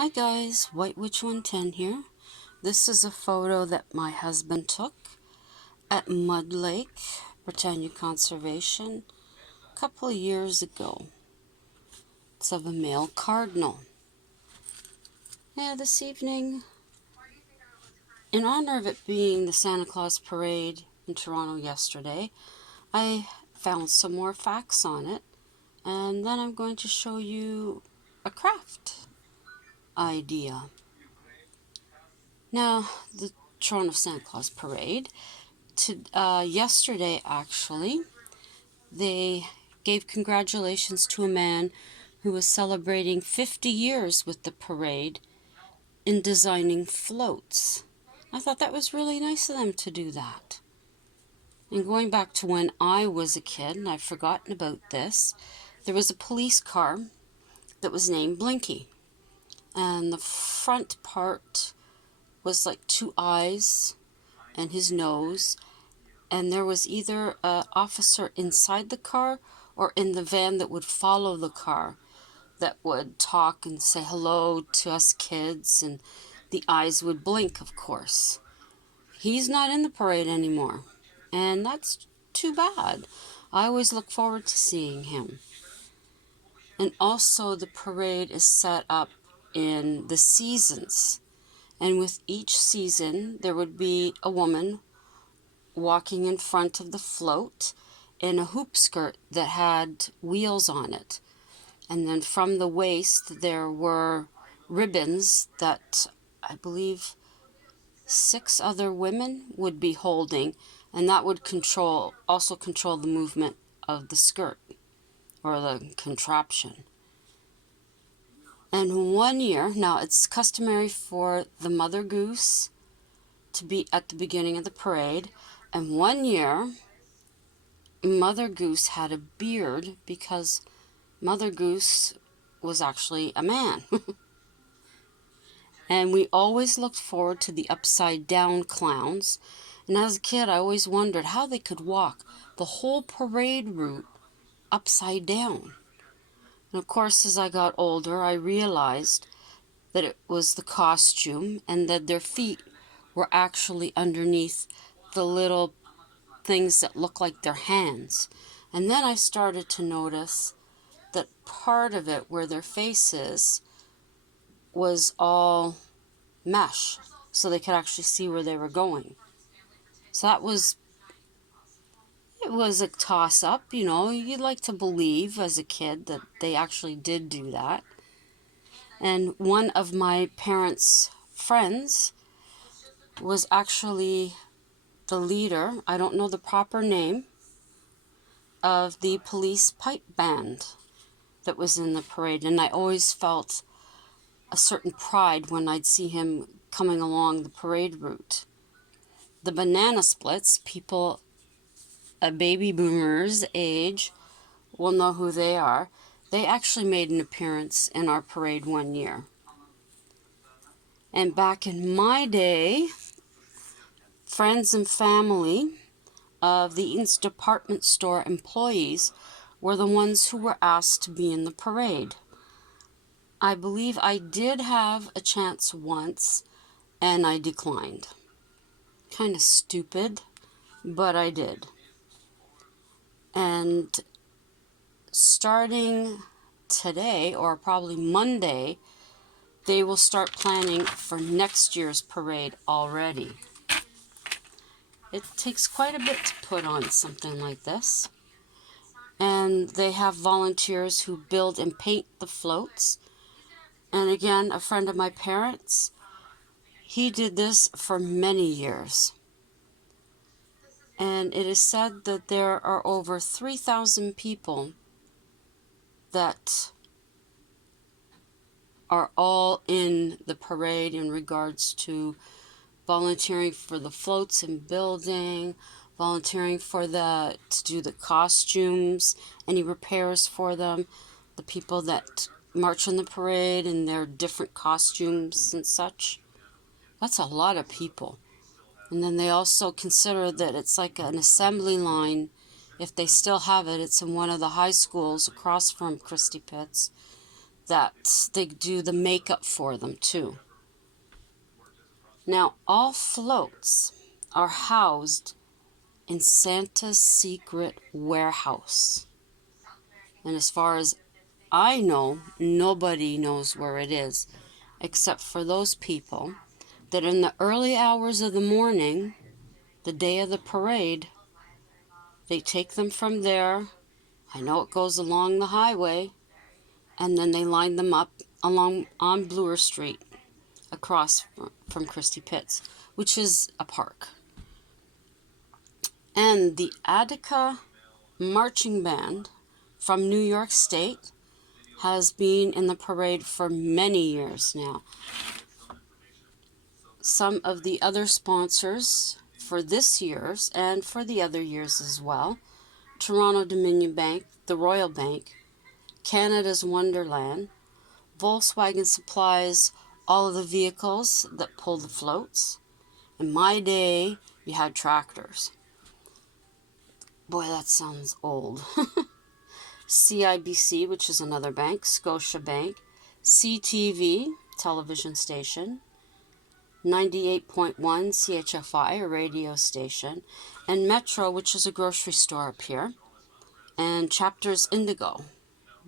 Hi guys, White Witch 110 here. This is a photo that my husband took at Mud Lake, Britannia Conservation, a couple of years ago. It's of a male cardinal. Yeah, this evening, in honor of it being the Santa Claus Parade in Toronto yesterday, I found some more facts on it, and then I'm going to show you a craft idea. Now, the Toronto Santa Claus Parade, yesterday actually, they gave congratulations to a man who was celebrating 50 years with the parade in designing floats. I thought that was really nice of them to do that. And going back to when I was a kid, and I've forgotten about this, there was a police car that was named Blinky. And the front part was like two eyes and his nose, and there was either an officer inside the car or in the van that would follow the car that would talk and say hello to us kids, and the eyes would blink, of course. He's not in the parade anymore, and that's too bad. I always look forward to seeing him. And also the parade is set up in the seasons, and with each season there would be a woman walking in front of the float in a hoop skirt that had wheels on it. And then from the waist there were ribbons that I believe 6 other women would be holding, and that would also control the movement of the skirt or the contraption. And one year, now it's customary for the Mother Goose to be at the beginning of the parade, and one year Mother Goose had a beard because Mother Goose was actually a man. And we always looked forward to the upside down clowns. And as a kid, I always wondered how they could walk the whole parade route upside down. And of course, as I got older, I realized that it was the costume and that their feet were actually underneath the little things that look like their hands. And then I started to notice that part of it where their face is was all mesh, so they could actually see where they were going. So it was a toss-up, you know. You'd like to believe as a kid that they actually did do that. And one of my parents' friends was actually the leader, I don't know the proper name, of the police pipe band that was in the parade. And I always felt a certain pride when I'd see him coming along the parade route. The banana splits, people a baby boomer's age will know who they are. They actually made an appearance in our parade one year. And back in my day, friends and family of the Eaton's department store employees were the ones who were asked to be in the parade. I believe I did have a chance once, and I declined. Kind of stupid, but I did. And starting today, or probably Monday, they will start planning for next year's parade already. It takes quite a bit to put on something like this. And they have volunteers who build and paint the floats. And again, a friend of my parents, he did this for many years. And it is said that there are over 3,000 people that are all in the parade in regards to volunteering for the floats and building, volunteering for to do the costumes, any repairs for them, the people that march in the parade in their different costumes and such. That's a lot of people. And then they also consider that it's like an assembly line. If they still have it, it's in one of the high schools across from Christie Pitts. that they do the makeup for them too. Now, all floats are housed in Santa's secret warehouse. And as far as I know, nobody knows where it is, except for those people that in the early hours of the morning, the day of the parade, they take them from there. I know it goes along the highway, and then they line them up along on Bloor Street, across from Christie Pitts, which is a park. And the Attica Marching Band from New York State has been in the parade for many years now. Some of the other sponsors for this year's and for the other years as well: Toronto Dominion Bank, the Royal Bank, Canada's Wonderland, Volkswagen supplies all of the vehicles that pull the floats. In my day, you had tractors. Boy, that sounds old. CIBC, which is another bank, Scotiabank, CTV, television station, 98.1 CHFI, a radio station, and Metro, which is a grocery store up here, and Chapters Indigo,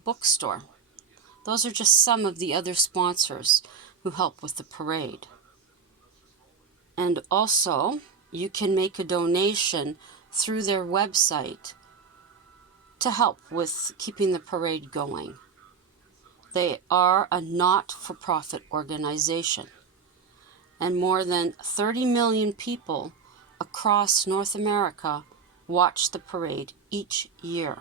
bookstore. Those are just some of the other sponsors who help with the parade. And also, you can make a donation through their website to help with keeping the parade going. They are a not-for-profit organization, and more than 30 million people across North America watch the parade each year.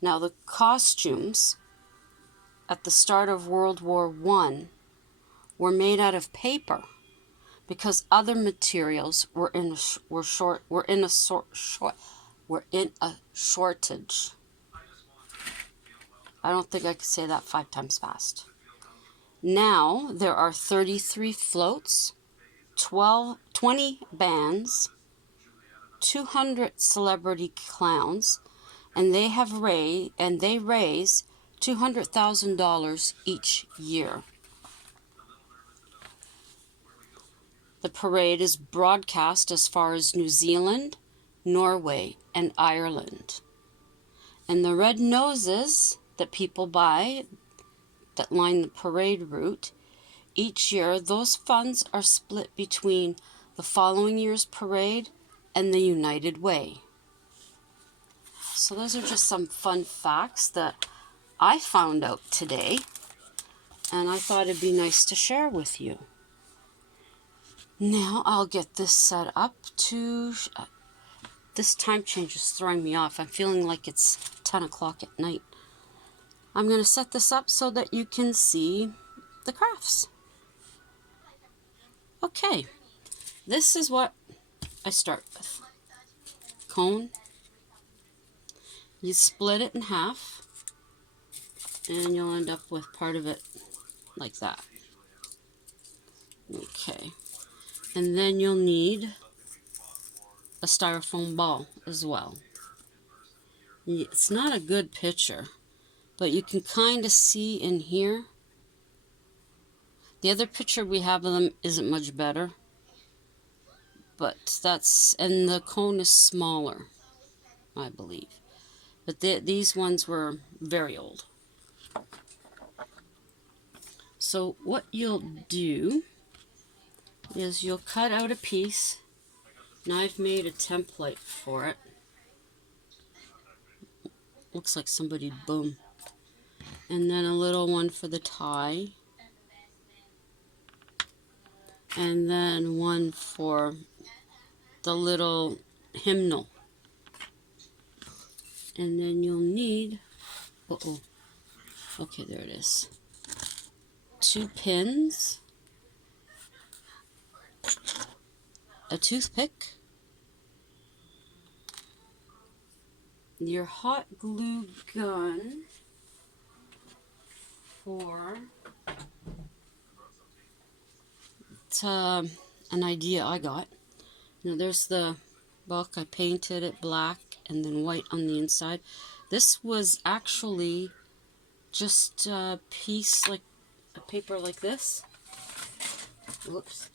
Now, the costumes at the start of World War I were made out of paper because other materials were in a shortage. I don't think I could say that 5 times fast. Now there are 33 floats, 20 bands, 200 celebrity clowns, and they raise $200,000 each year. The parade is broadcast as far as New Zealand, Norway, and Ireland. And the red noses that people buy that line the parade route, each year those funds are split between the following year's parade and the United Way. So those are just some fun facts that I found out today, and I thought it'd be nice to share with you. Now I'll get this set up to... this time change is throwing me off. I'm feeling like it's 10 o'clock at night. I'm going to set this up so that you can see the crafts. Okay, this is what I start with. Cone. You split it in half, and you'll end up with part of it like that. Okay. And then you'll need a styrofoam ball as well. It's not a good picture, but you can kind of see in here. The other picture we have of them isn't much better, but and the cone is smaller, I believe. But these ones were very old. So what you'll do is you'll cut out a piece, and I've made a template for it. Looks like somebody boom. And then a little one for the tie. And then one for the little hymnal. And then you'll need, okay, there it is. 2 pins, a toothpick, your hot glue gun for an idea I got. Now there's the book. I painted it black and then white on the inside. This was actually just a piece like a paper like this. Whoops.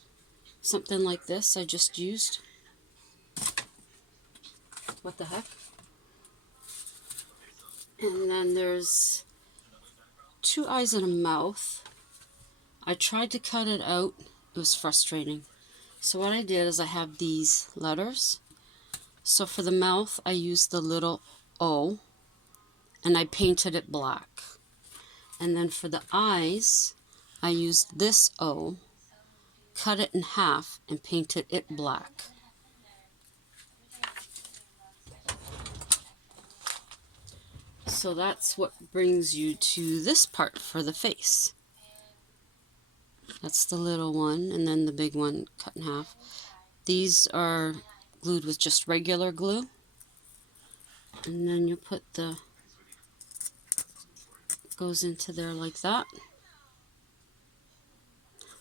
Something like this I just used. What the heck? And then there's 2 eyes and a mouth. I tried to cut it out. It was frustrating. So what I did is I have these letters. So for the mouth, I used the little O, and I painted it black. And then for the eyes, I used this O, cut it in half, and painted it black. So that's what brings you to this part for the face. That's the little one, and then the big one cut in half. These are glued with just regular glue. And then you put the, goes into there like that.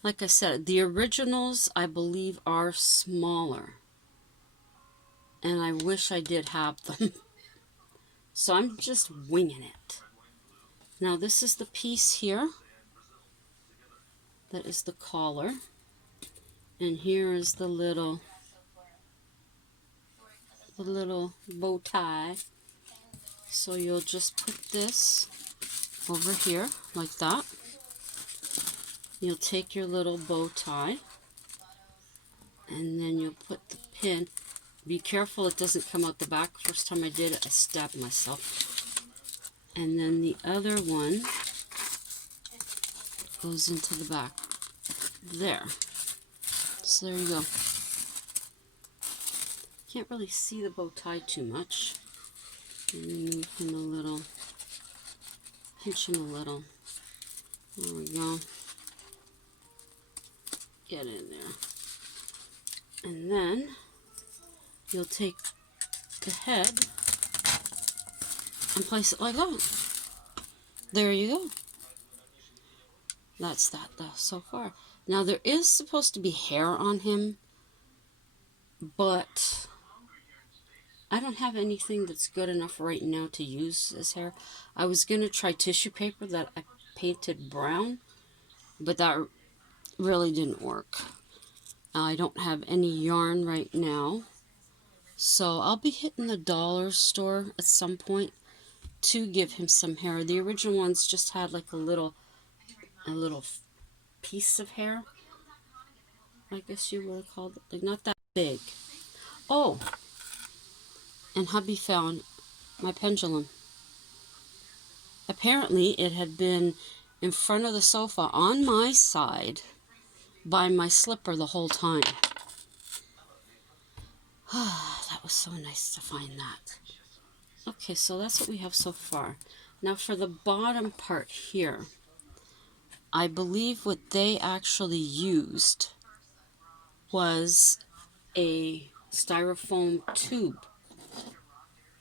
Like I said, the originals, I believe, are smaller. And I wish I did have them. So I'm just winging it. Now this is the piece here. That is the collar. And here is the little bow tie. So you'll just put this over here like that. You'll take your little bow tie and then you'll put the pin. Be careful it doesn't come out the back. First time I did it, I stabbed myself. And then the other one goes into the back there. So there you go. Can't really see the bow tie too much. Move him a little. Pinch him a little. There we go. Get in there. And then you'll take the head and place it like that. There you go. That's that though so far. Now there is supposed to be hair on him, but I don't have anything that's good enough right now to use as hair. I was going to try tissue paper that I painted brown, but that really didn't work. I don't have any yarn right now, so I'll be hitting the dollar store at some point to give him some hair. The original ones just had like a little piece of hair, I guess you would have called it, like not that big. Oh, and hubby found my pendulum. Apparently it had been in front of the sofa on my side by my slipper the whole time. That was so nice to find that. Okay, so that's what we have so far. Now for the bottom part here, I believe what they actually used was a styrofoam tube.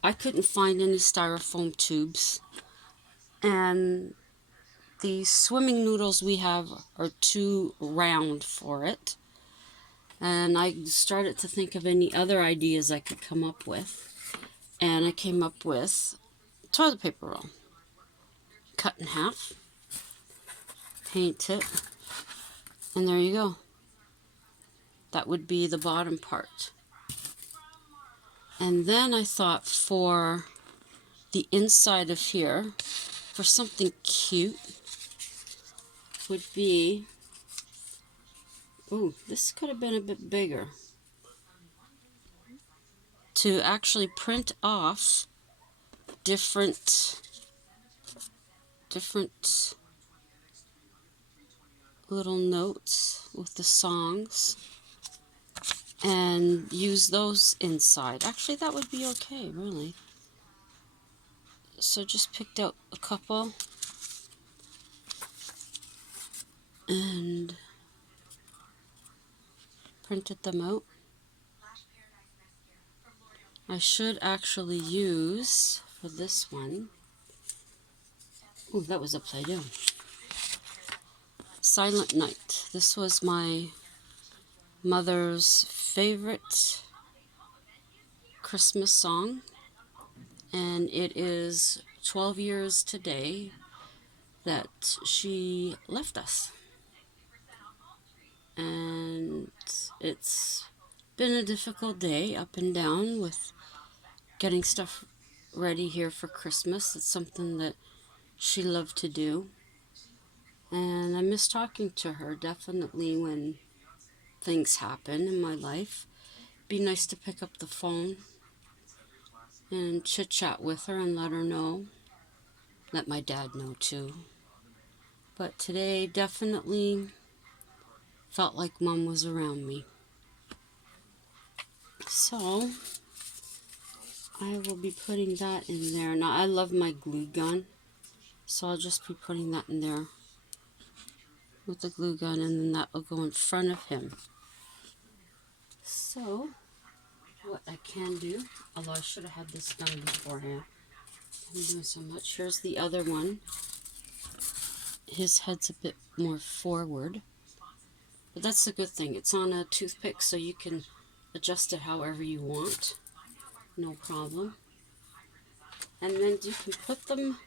I couldn't find any styrofoam tubes, and the swimming noodles we have are too round for it. And I started to think of any other ideas I could come up with, and I came up with toilet paper roll. Cut in half, paint it, and there you go. That would be the bottom part. And then I thought for the inside of here, for something cute, would be, ooh, this could have been a bit bigger, to actually print off different little notes with the songs and use those inside. Actually, that would be okay, really. So just picked out a couple and printed them out. I should actually use, for this one, ooh, that was upside down. Silent Night. This was my mother's favorite Christmas song, and it is 12 years today that she left us. And it's been a difficult day, up and down, with getting stuff ready here for Christmas. It's something that she loved to do. And I miss talking to her, definitely, when things happen in my life. Be nice to pick up the phone and chit-chat with her and let her know. Let my dad know, too. But today definitely felt like Mom was around me. So I will be putting that in there. Now, I love my glue gun, so I'll just be putting that in there with the glue gun, and then that will go in front of him. So, what I can do, although I should have had this done beforehand, I'm doing so much. Here's the other one. His head's a bit more forward, but that's a good thing. It's on a toothpick, so you can adjust it however you want. No problem. And then you can put them,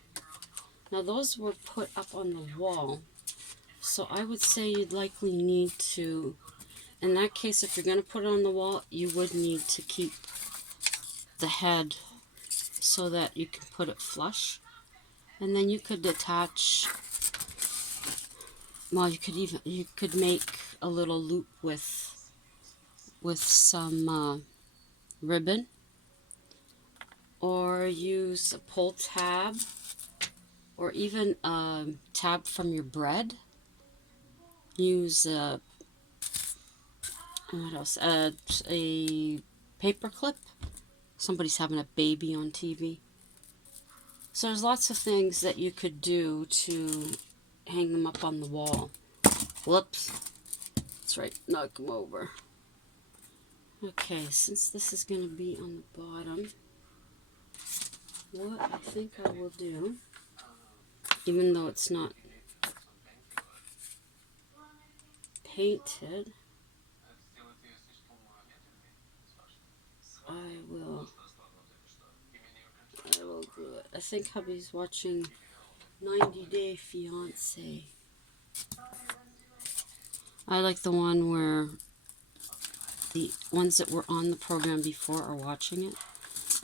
now those were put up on the wall, so I would say you'd likely need to, in that case, if you're going to put it on the wall, you would need to keep the head so that you can put it flush. And then you could attach, well, you could make a little loop with some ribbon, or use a pull tab, or even a tab from your bread. Use what else? A paper clip. Somebody's having a baby on TV. So there's lots of things that you could do to hang them up on the wall. Whoops. That's right, knock them over. Okay, since this is going to be on the bottom, what I think I will do, even though it's not painted, I will glue it. I think hubby's watching 90 Day Fiancé. I like the one where the ones that were on the program before are watching it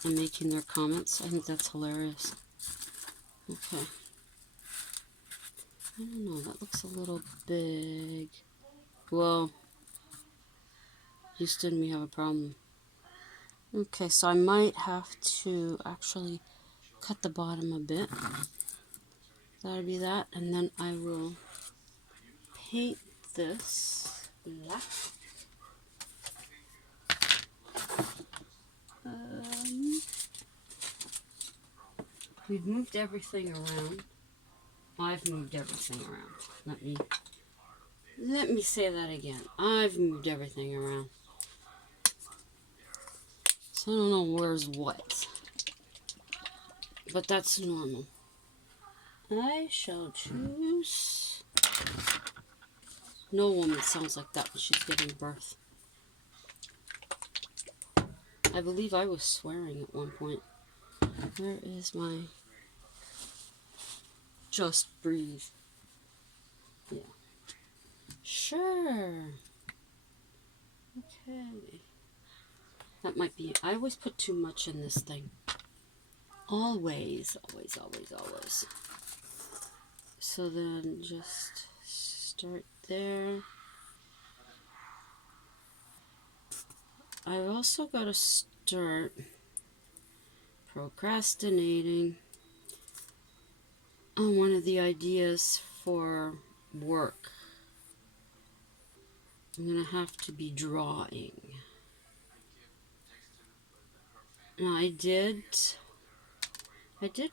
and making their comments. I think that's hilarious. Okay. I don't know, that looks a little big. Whoa. Houston, we have a problem. Okay, so I might have to actually cut the bottom a bit. That'll be that, and then I will paint this black. We've moved everything around. I've moved everything around. Let me say that again. I've moved everything around. So I don't know where's what. But that's normal. I shall choose. No woman sounds like that when she's giving birth. I believe I was swearing at one point. Where is my... Just breathe. Yeah. Sure. Okay. That might be... I always put too much in this thing. Always, always, always, always. So then just start there. I've also got to start procrastinating on one of the ideas for work. I'm going to have to be drawing. Now I did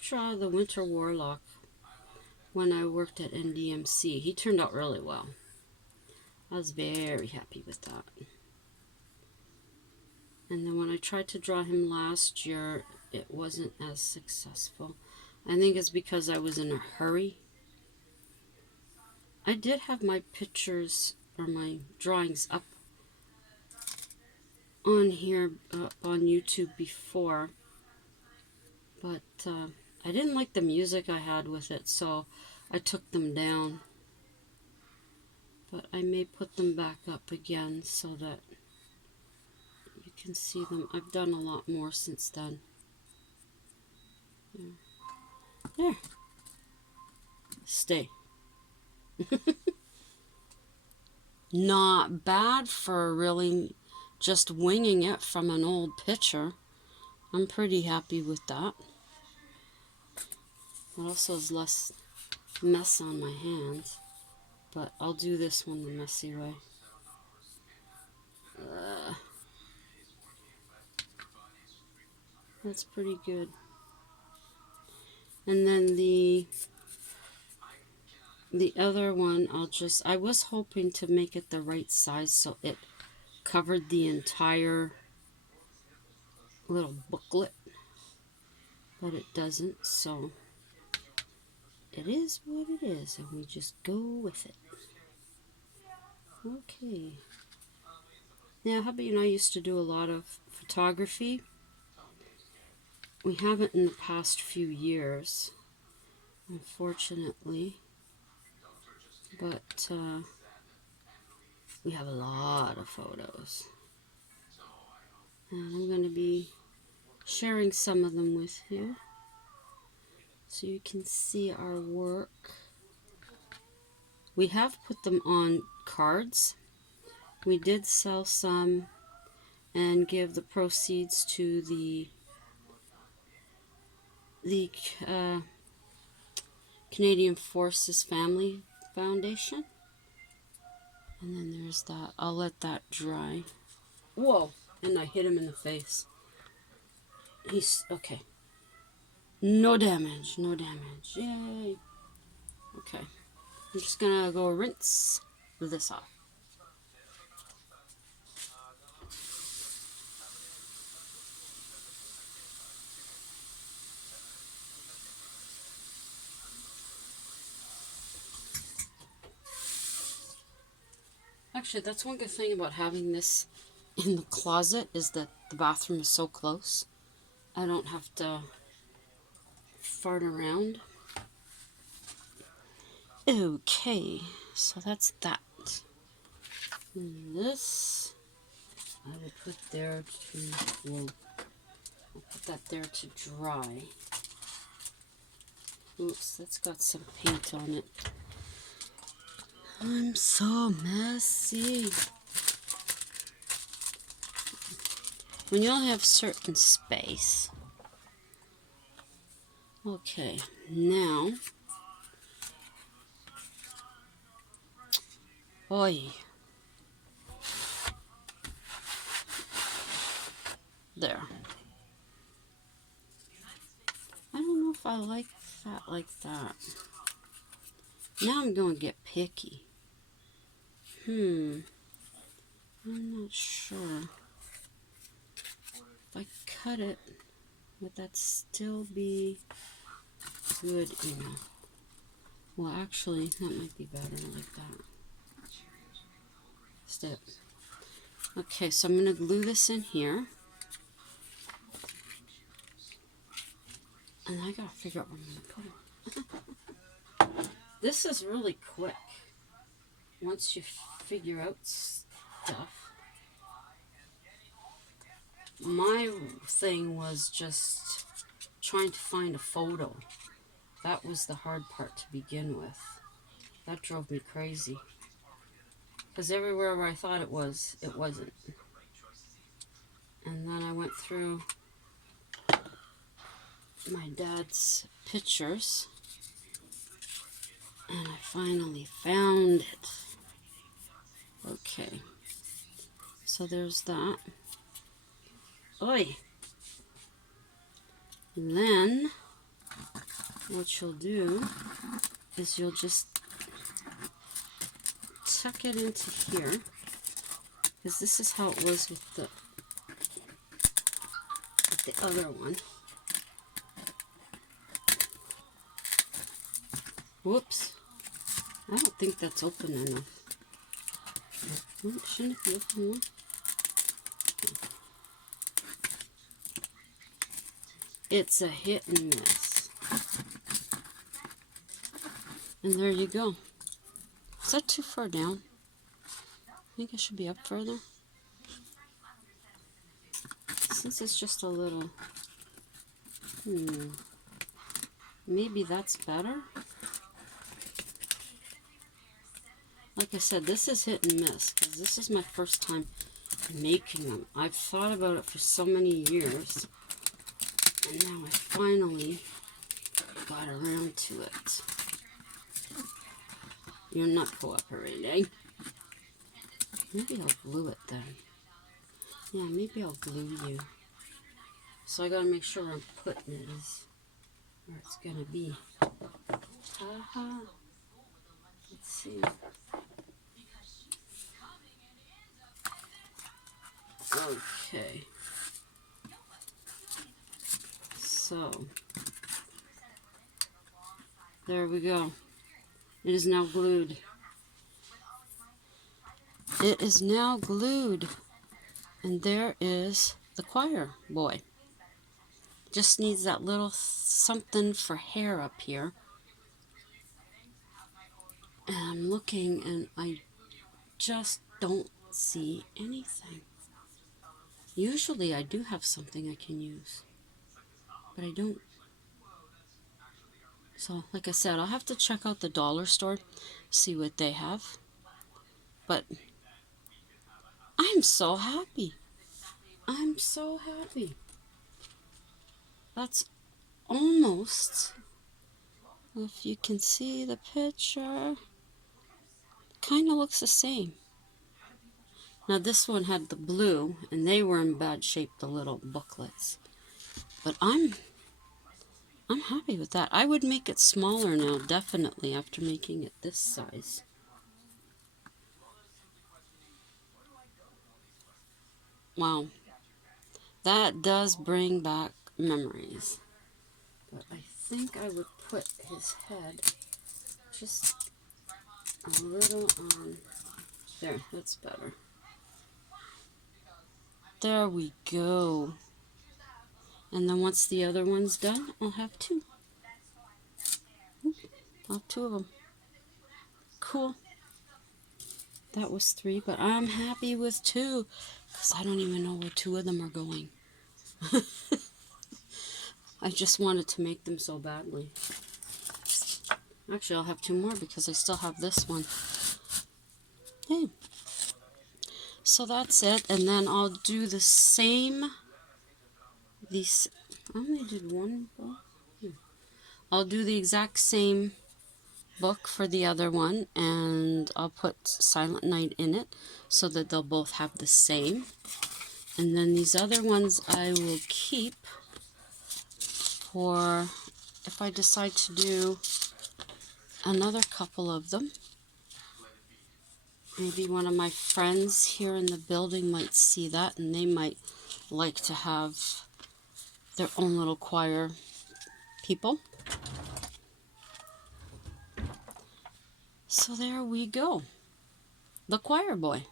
draw the Winter Warlock when I worked at NDMC. He turned out really well. I was very happy with that. And then when I tried to draw him last year, it wasn't as successful. I think it's because I was in a hurry. I did have my pictures or my drawings up on here, on YouTube before, but I didn't like the music I had with it, so I took them down, but I may put them back up again so that you can see them. I've done a lot more since then. There. Stay. Not bad for really just winging it from an old picture. I'm pretty happy with that. It also has less mess on my hands, but I'll do this one the messy way. That's pretty good. And then the other one, I was hoping to make it the right size so it covered the entire little booklet, but it doesn't, so it is what it is, and we just go with it. Okay. Now, hubby and I used to do a lot of photography. We haven't in the past few years, unfortunately, but we have a lot of photos. And I'm going to be sharing some of them with you so you can see our work. We have put them on cards. We did sell some and give the proceeds to the Canadian Forces Family Foundation. And then there's that. I'll let that dry. Whoa! And I hit him in the face. He's okay. No damage. No damage. Yay. Okay. I'm just gonna go rinse this off. Actually, that's one good thing about having this in the closet is that the bathroom is so close. I don't have to fart around. Okay, so that's that. And this I will put there I'll put that there to dry. Oops, that's got some paint on it. I'm so messy. When you only have certain space. Okay, now. Oi. There. I don't know if I like that like that. Now I'm going to get picky. I'm not sure. If I cut it, would that still be good enough? Well, actually, that might be better like that. Step. Okay, so I'm going to glue this in here. And I got to figure out where I'm going to put it. This is really quick. Once you figure out stuff. My thing was just trying to find a photo. That was the hard part to begin with. That drove me crazy. Because everywhere where I thought it was, it wasn't. And then I went through my dad's pictures. And I finally found it. Okay. So there's that. Oi! Then, what you'll do is you'll just tuck it into here, because this is how it was with the other one. Whoops. I don't think that's open enough. Well, shouldn't it be open more? It's a hit and miss. And there you go. Is that too far down? I think I should be up further. Since it's just a little... Maybe that's better? Like I said, this is hit and miss, because this is my first time making them. I've thought about it for so many years, and now I finally got around to it. You're not cooperating. Maybe I'll glue it then. Yeah, maybe I'll glue you. So I gotta make sure I'm putting it as where it's gonna be. Haha. Let's see. Okay. So there we go. It is now glued. It is now glued. And there is the choir boy. Just needs that little something for hair up here. And I'm looking and I just don't see anything. Usually I do have something I can use, but I don't. So like I said, I'll have to check out the dollar store, see what they have. But I'm so happy. I'm so happy. That's almost, if you can see the picture, kind of looks the same. Now this one had the blue, and they were in bad shape, the little booklets. But I'm happy with that. I would make it smaller now, definitely, after making it this size. Wow. That does bring back memories. But I think I would put his head just a little on there. That's better. There we go. And then once the other one's done, I'll have two. I'll have two of them. Cool. That was 3, but I'm happy with 2 because I don't even know where 2 of them are going. I just wanted to make them so badly. Actually, I'll have 2 more because I still have this one. Hey. So that's it, and then I'll do the same. These I only did 1 book. I'll do the exact same book for the other one, and I'll put Silent Night in it so that they'll both have the same. And then these other ones I will keep for if I decide to do another couple of them. Maybe one of my friends here in the building might see that, and they might like to have their own little choir people. So there we go. The choir boy.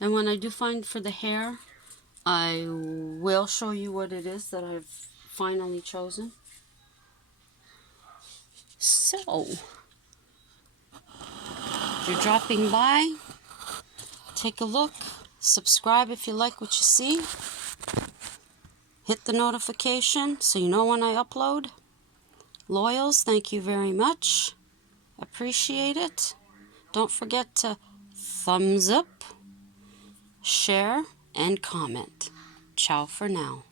And when I do find for the hair, I will show you what it is that I've finally chosen. So, if you're dropping by, take a look. Subscribe if you like what you see. Hit the notification so you know when I upload. Loyals, thank you very much. Appreciate it. Don't forget to thumbs up, share, and comment. Ciao for now.